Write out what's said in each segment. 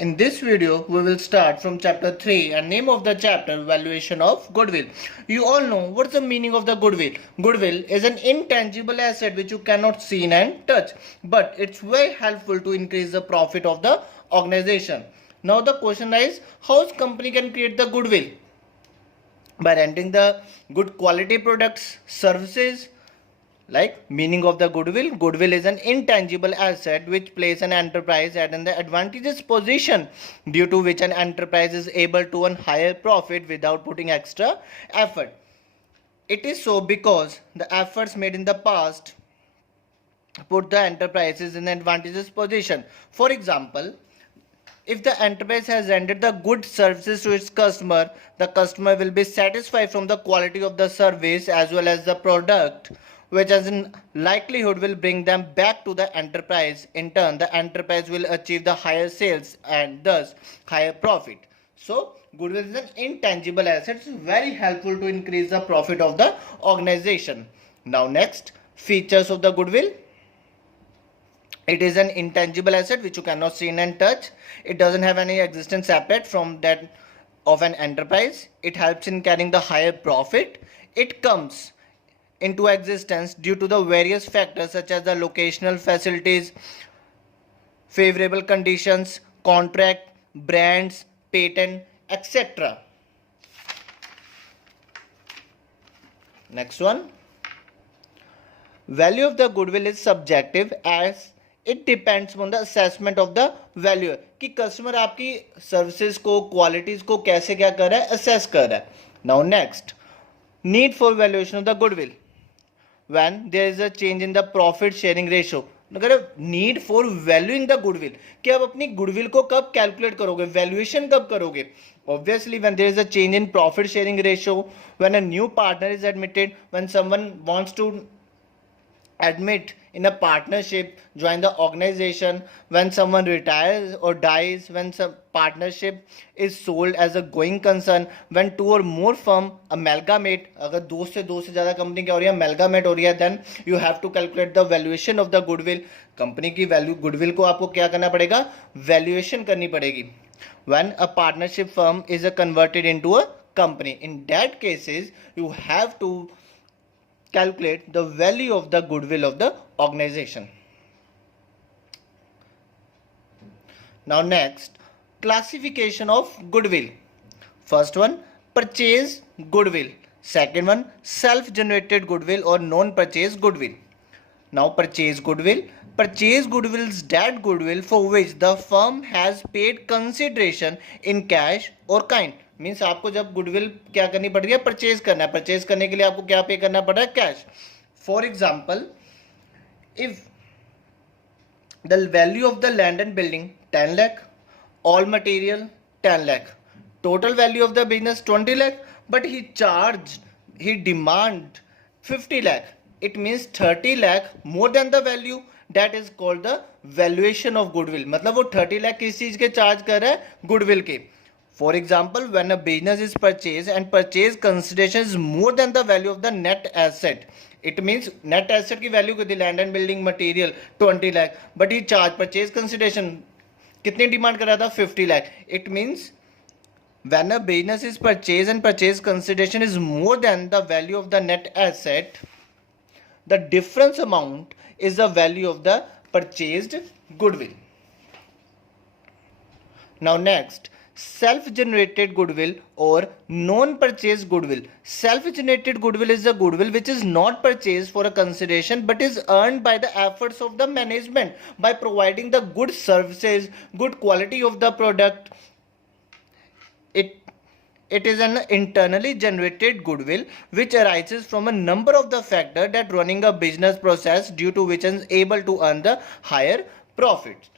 In this video, we will start from chapter 3 and name of the chapter valuation of goodwill. You all know what's the meaning of the goodwill. Goodwill is an intangible asset which you cannot see and touch, but it's very helpful to increase the profit of the organization. Now the question is, how company can create the goodwill? By renting the good quality products, services. Like meaning of the goodwill is an intangible asset which places an enterprise at an advantageous position, due to which an enterprise is able to earn higher profit without putting extra effort. It is so because the efforts made in the past put the enterprises in an advantageous position. For example, if the enterprise has rendered the good services to its customer, the customer will be satisfied from the quality of the service as well as the product, which as in likelihood will bring them back to the enterprise. In turn, the enterprise will achieve the higher sales and thus higher profit. So goodwill is an intangible asset. It's very helpful to increase the profit of the organization. Now next, features of the goodwill. It is an intangible asset which you cannot see and touch. It doesn't have any existence separate from that of an enterprise. It helps in carrying the higher profit. It comes into existence due to the various factors such as the locational facilities, favorable conditions, contract, brands, patent, etc. Next one. Value of the goodwill is subjective as it depends on the assessment of the value. कि customer आपकी services को, qualities को कैसे क्या कर रहा है, assess कर रहा है. Now next, need for valuation of the goodwill. when there is a change in the profit sharing ratio. अगर need for valuing the goodwill, कि आप अपनी गुडविल को कब कैलकुलेट करोगे, वैल्यूएशन कब करोगे? Obviously when there is a change in profit sharing ratio, when a new partner is admitted, when someone wants to admit in a partnership, join the organization, when someone retires or dies, when some partnership is sold as a going concern, when two or more firm amalgamate, अगर दो से ज़्यादा company क्या हो रही है, amalgamate हो रही है, then you have to calculate the valuation of the goodwill. Company की वैल्यू गुडविल को आपको क्या करना पड़ेगा, वैल्यूएशन करनी पड़ेगी. When a partnership firm is converted into a company, in that cases you have to calculate the value of the goodwill of the organization. Now next, classification of goodwill. First one, purchase goodwill. Second one, self-generated goodwill or non-purchase goodwill. Now purchase goodwill. Purchase goodwill is that goodwill for which the firm has paid consideration in cash or kind. Means आपको जब goodwill क्या करनी पड़ रही है, purchase करना है. Purchase करने के लिए आपको क्या पे करना पड़ रहा है, cash. For example, if the value of the land and building 10 lakh, all material 10 lakh, total value of the business 20 lakh, but he demand 50 lakh, it means 30 lakh more than the value. That is called the valuation of goodwill. मतलब वो 30 lakh किस चीज के charge कर रहा है, goodwill के. For example, when a business is purchased and purchase consideration is more than the value of the net asset, it means net asset की वैल्यू कितनी, land and building material 20 lakh, but he charge purchase consideration कितनी demand कर रहा था, 50 lakh. It means when a business is purchased and purchase consideration is more than the value of the net asset, the difference amount is the value of the purchased goodwill. Now next, self-generated goodwill or non-purchased goodwill. Self-generated goodwill is the goodwill which is not purchased for a consideration but is earned by the efforts of the management by providing the good services, good quality of the product. It is an internally generated goodwill which arises from a number of the factors that running a business process, due to which is able to earn the higher profit.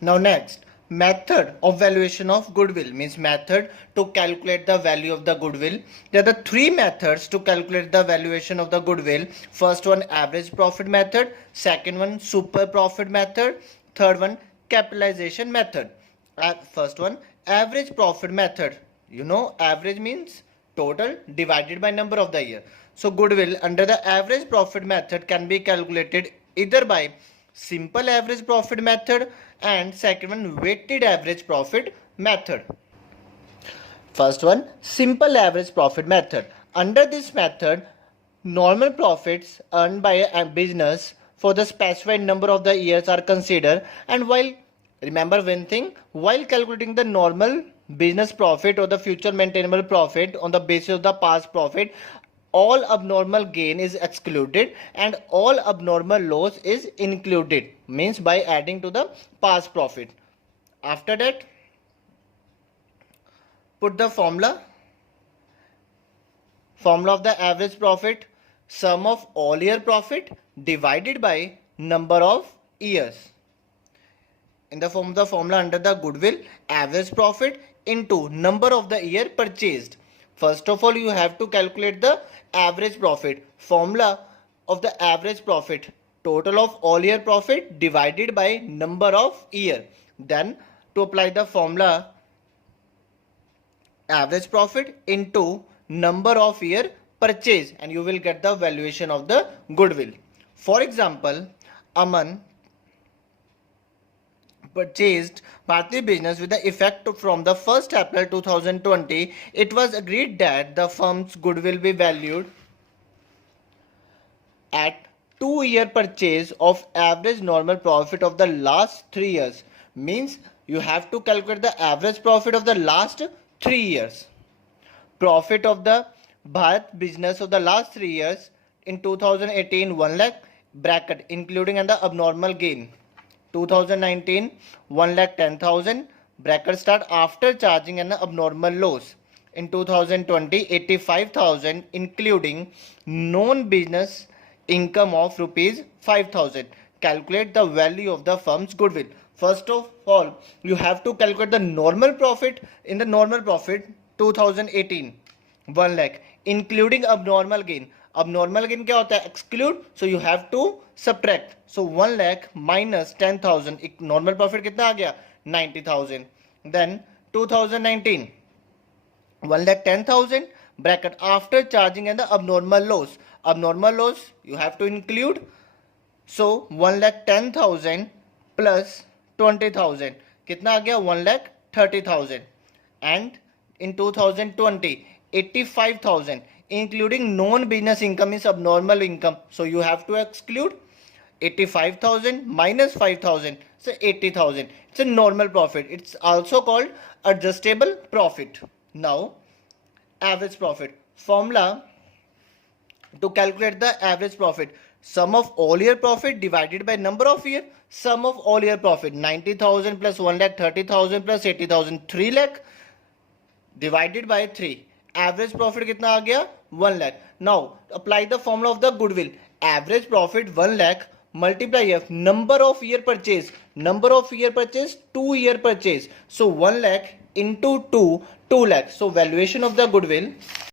Now next, method of valuation of goodwill, means method to calculate the value of the goodwill. There are the three methods to calculate the valuation of the goodwill. First one, average profit method. Second one, super profit method. Third one, capitalization method. First one, average profit method. You know, average means total divided by number of the year. So goodwill under the average profit method can be calculated either by simple average profit method, and second one, weighted average profit method. First one, simple average profit method. Under this method, normal profits earned by a business for the specified number of the years are considered, and while remember one thing, while calculating the normal business profit or the future maintainable profit on the basis of the past profit, all abnormal gain is excluded and all abnormal loss is included, means by adding to the past profit. After that, put the formula of the average profit, sum of all year profit divided by number of years. In the form of the formula under the goodwill, average profit into number of the year purchased. First of all, you have to calculate the average profit. Formula of the average profit, total of all year profit divided by number of year. Then to apply the formula, average profit into number of year purchase, and you will get the valuation of the goodwill. For example, Aman purchased Bharti business with the effect from the 1st April 2020. It was agreed that the firm's goodwill be valued at 2-year purchase of average normal profit of the last 3 years. Means you have to calculate the average profit of the last 3 years. Profit of the Bharat business of the last 3 years in 2018 1 lakh bracket including and the abnormal gain. 2019 1,10,000 bracket start after charging an abnormal loss. In 2020 85,000 including non-business income of rupees 5,000. Calculate the value of the firm's goodwill. First of all, you have to calculate the normal profit. In the normal profit 2018 1 lakh including abnormal gain. Abnormal gain क्या होता है? Exclude. So you have to subtract. So 1 lakh minus 10,000. Normal profit कितना आ गया? 90,000. Then 2019 1 lakh 10,000 bracket after charging and the abnormal loss. Abnormal loss you have to include. So 1 lakh 10,000 plus 20,000 कितना आ गया? 1 lakh 30,000. And in 2020 85,000 including non-business income is abnormal income, so you have to exclude. 85,000 minus 5,000, so 80,000. It's a normal profit. It's also called adjustable profit. Now average profit formula to calculate the average profit, sum of all year profit divided by number of year. Sum of all year profit 90,000 plus 1 lakh 30,000 plus 80,000 3 lakh divided by 3. Average profit कितना आ गया? 1 lakh. Now apply the formula of the goodwill. Average profit 1 lakh multiply F number of year purchase. Number of year purchase 2 year purchase. So 1 lakh into 2 lakh. So valuation of the goodwill